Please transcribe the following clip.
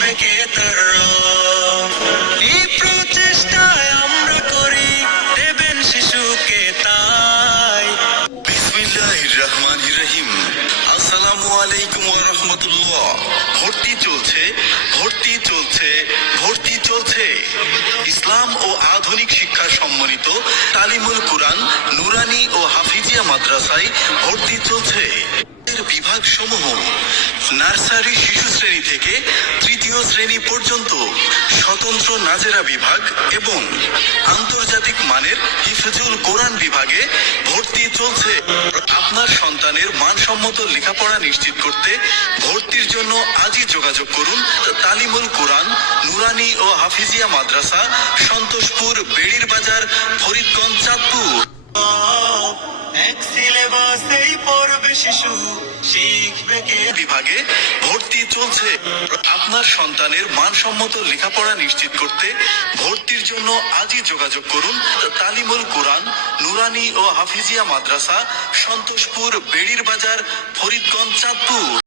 শিখবে কে তার রং। এই প্রচেষ্টায় আমরা করি দেবেন শিশুকে তাই। বিসমিল্লাহির রহমানির রহিম। আসসালামু আলাইকুম ওয়া রাহমাতুল্লাহ। ভর্তি চলছে, ভর্তি চলছে, ভর্তি চলছে। ইসলাম ও আধুনিক শিক্ষা সম্মানিত তালিমুল কুরআন নুরানি ও হাফিজিয়া মাদ্রাসায় ভর্তি চলছে। বিভাগ সমূহ নার্সারি শিশু শ্রেণী থেকে তৃতীয় শ্রেণী পর্যন্ত, স্বতন্ত্র নাজেরা বিভাগ এবং আন্তর্জাতিক মানের হিফজুল কোরআন বিভাগে ভর্তি চলছে। আপনার সন্তানের মানসম্মত লেখাপড়া নিশ্চিত করতে ভর্তির জন্য আজই যোগাযোগ করুন তালিমুল কোরআন নুরানি ও হাফিজিয়া মাদ্রাসা, সন্তোষপুর, বেড়ির বাজার, ফরিদগঞ্জ, চাঁদপুর। এক সিলেবাসেই পড়বে শিশু শিখবে কে। বিভাগে ভর্তি চলছে। আপনার সন্তানের মানসম্মত লেখাপড়া নিশ্চিত করতে ভর্তির জন্য আজই যোগাযোগ করুন তালিমুল কোরআন নুরানি ও হাফিজিয়া মাদ্রাসা, সন্তোষপুর, বেড়ির বাজার, ফরিদগঞ্জ, চাঁদপুর।